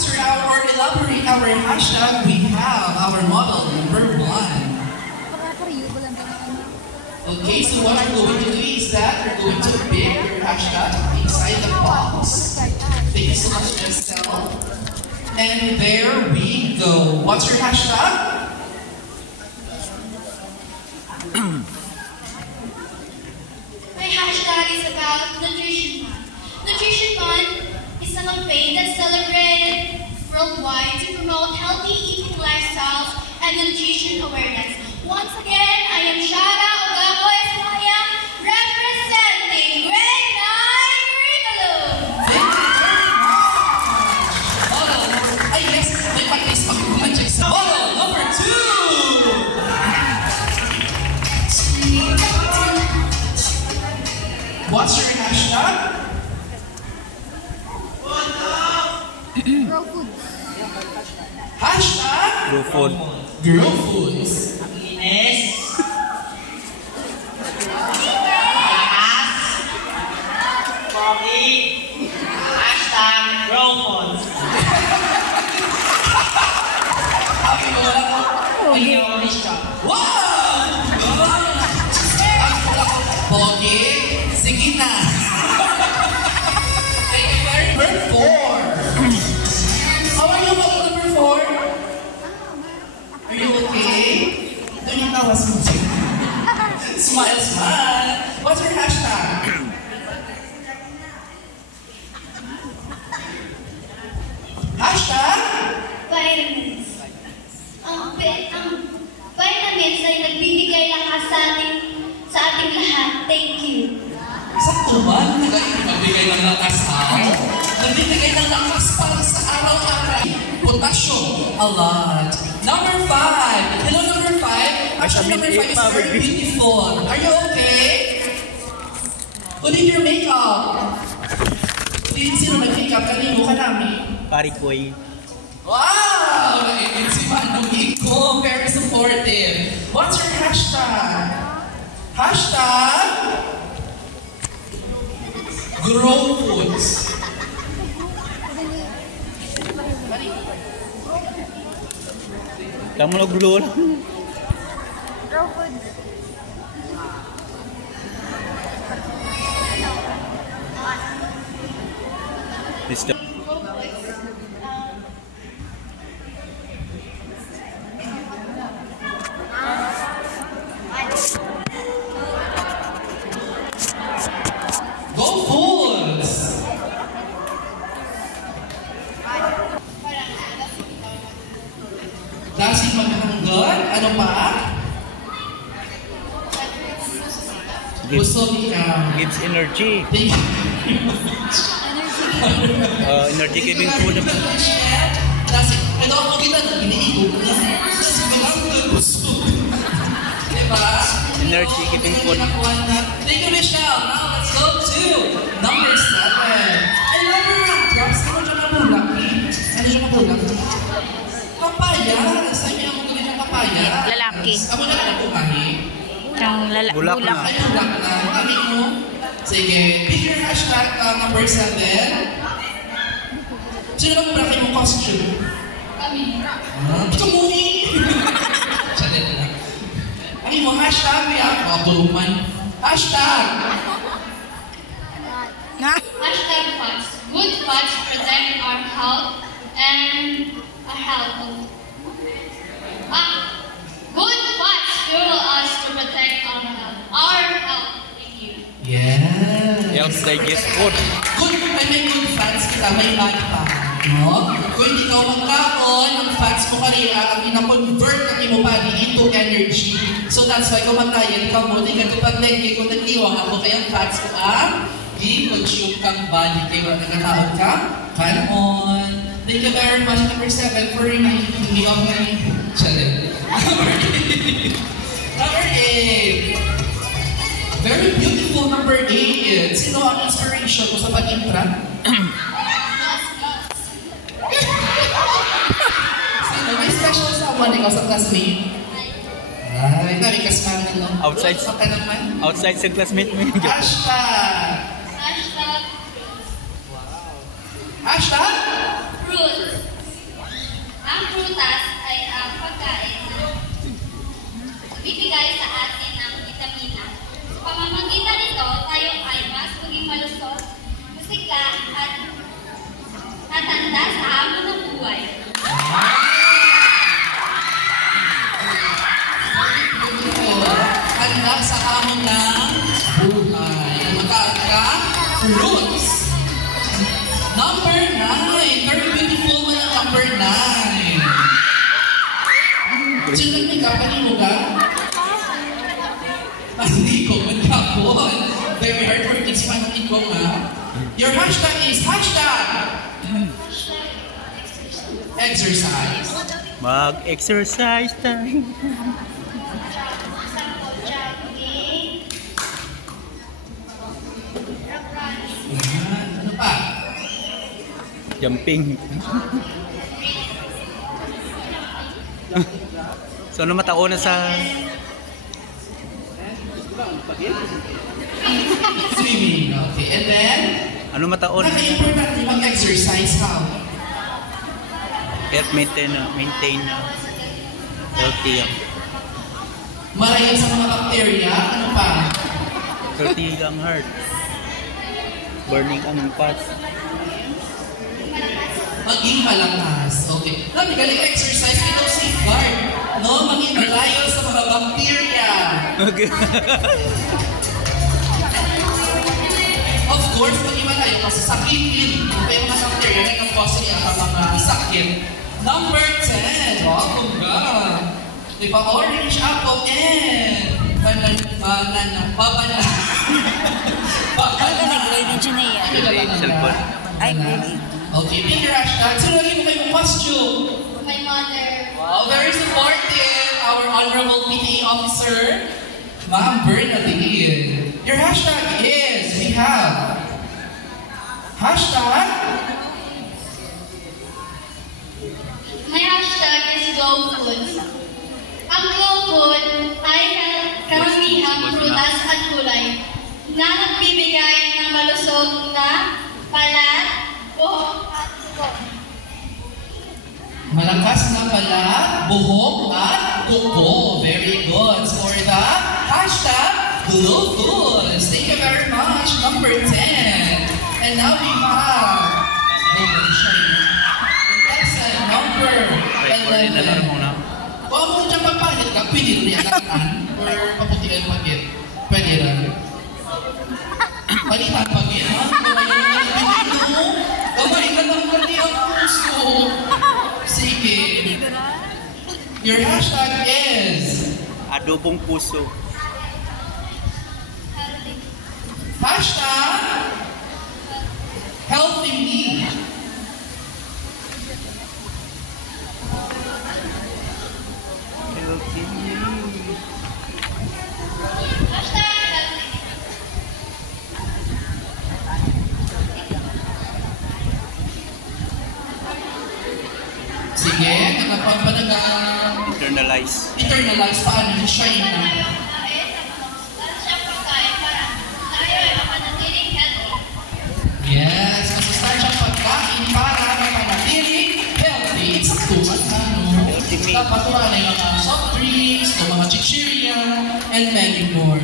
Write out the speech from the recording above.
answer or elaborate our hashtag, we have our model number 1. Okay, so what we're going to do is that we're going to pick your hashtag inside the box. Thank you so much, Estelle. And there we go. What's your hashtag? My hashtag is about Nutrition Month. Nutrition Month is a campaign that's celebrated worldwide to promote healthy eating lifestyles and nutrition awareness. Once again, I am Shara Ogamo Esmaya, representing Grade 9 Curriculum. Thank you very much. Model, yes, may practice mag-check sa model number 2. What's your hashtag? Grow food. Hashtag? Grow food. Grow foods. Ines. Bobby. Hashtag grow food. Happy mo wala ko. Wow! Pogi, sige na. Thank you very much. Number 4. How are you, model number 4? Are you okay? Don't you tawa smile, smile. What's your hashtag? Hashtag? Vitamins. Ang vitamins ay nagbibigay lakas sa ating lahat. Thank you. Sakto ba? Nagbibigay ng lakas ako? Nagbibigay ng lakas para sa araw-araw. Potassium, a lot. Number 5. Hello, number 5. Actually, number 5 is very beautiful. Are you okay? Who did your makeup? Sino nag-makeup? Kanino ka namin? Parikoy. Wow! It's si Manong ko. Very supportive. What's your hashtag? Hashtag? Grow foods. Kamu lo glue lang. Grow food. Mr. Go foods! Lasing maghanggan. Ano pa? Gusto niya. Gives energy. Thank you. Energy giving food. Lasing. Ano ako kita na iniigog na. Kasi walang gusto. Diba? Energy giving food. Thank you, Michelle. Now let's go to number 7. I love your drops. Ano dyan ang bulak? Ano dyan ang bulak? Papaya. Saan niya ang mga papaya? Lalaki. Ako na lang bumahi. Bulak na. Ay, bulak na. Kami mo. Sige. Pick your hashtag number 7. Sino lang bulak yung costume? Kami. Ito mo eh. Salit lang. Ano mo hashtag? Mga buluman. Hashtag. Hashtag fats. Good fats protect our health and our health. Good fats fuel us to protect our health. Our health. Thank you. Yes. Helps digest food. Good, may good fats kita, may bad pa. No? Kung hindi ka magkaon, ang fats mo kanina, ang ina-convert na mo pa into energy. So that's why kumatayan ka mo, di ka tupag-lengke kung nag-iwang ako, kaya ang fats ko i-consume kang body. Kaya nagkataon ka, kanon. Thank you very much, number 7, for reminding me of my challenge. Number 8. Very beautiful number 8. Sino ang inspiration mo sa pag-impra? Sino? May special someone ikaw sa classmate? Ay, dami kasmanan, no? Outside. Ka naman. Outside sa classmate mo. Hashtag. Hashtag Hashtag? fruits. sigla at natanda sa hamon ng buhay. Handa sa hamon ng buhay. Makaga, fruits. Number 9. Very beautiful mo ng number 9. Sino nagkapani mo ka? Hindi ko magkapon. Very hard for kids pananin ko nga. Your hashtag is exercise. Mag-exercise tayo. Jogging. Ano pa? Jumping. So ano mataon na sa Swimming. Okay. And then, ano mataon? naka-importante mag-exercise how? Health maintain healthy ang Marayan sa mga bacteria. Ano pa? healthy ang heart. Burning ang fats. Maging malakas. Okay. Sabi galing exercise, ito safeguard. No? Maging malayo sa mga bacteria. Okay. Of course, maging malayo kasi sakitin. Ito yung mga bacteria na nag-cause niya sa mga sakit. Number 10. Welcome ka. Diba, orange apple and banana. Cellphone. Ay, really? Okay, pick your hashtag. So, lagi mo kayong costume. My mother. Wow, very supportive. Our honorable PTA officer, Ma'am Bernadine. Your hashtag is, we have, hashtag, My hashtag is GoFood. Ang GoFood ay karamihang prutas at gulay na nagbibigay ng malusog na balat, buhok at buhok. malakas na balat, buhok at kuko. Very good. For the hashtag, Blue Foods. Thank you very much. Number 10. And now we have, contestant number 11. Kung ako dyan papalit ka, pwede rin yan kataan or paputilan pagit. Pwede rin. Palitan pagit, ha? Gamay ka ng kani ang puso. Sige. Your hashtag is Adobong puso. hashtag healthy me. Healthy. Sige, internalize paano yung shine na. Yes, masustansya pagkain para mapanatiling healthy. It's saktuhan na, no? Healthy me. Dapat wala na yung mga soft drinks, yung mga chichirya, and many more.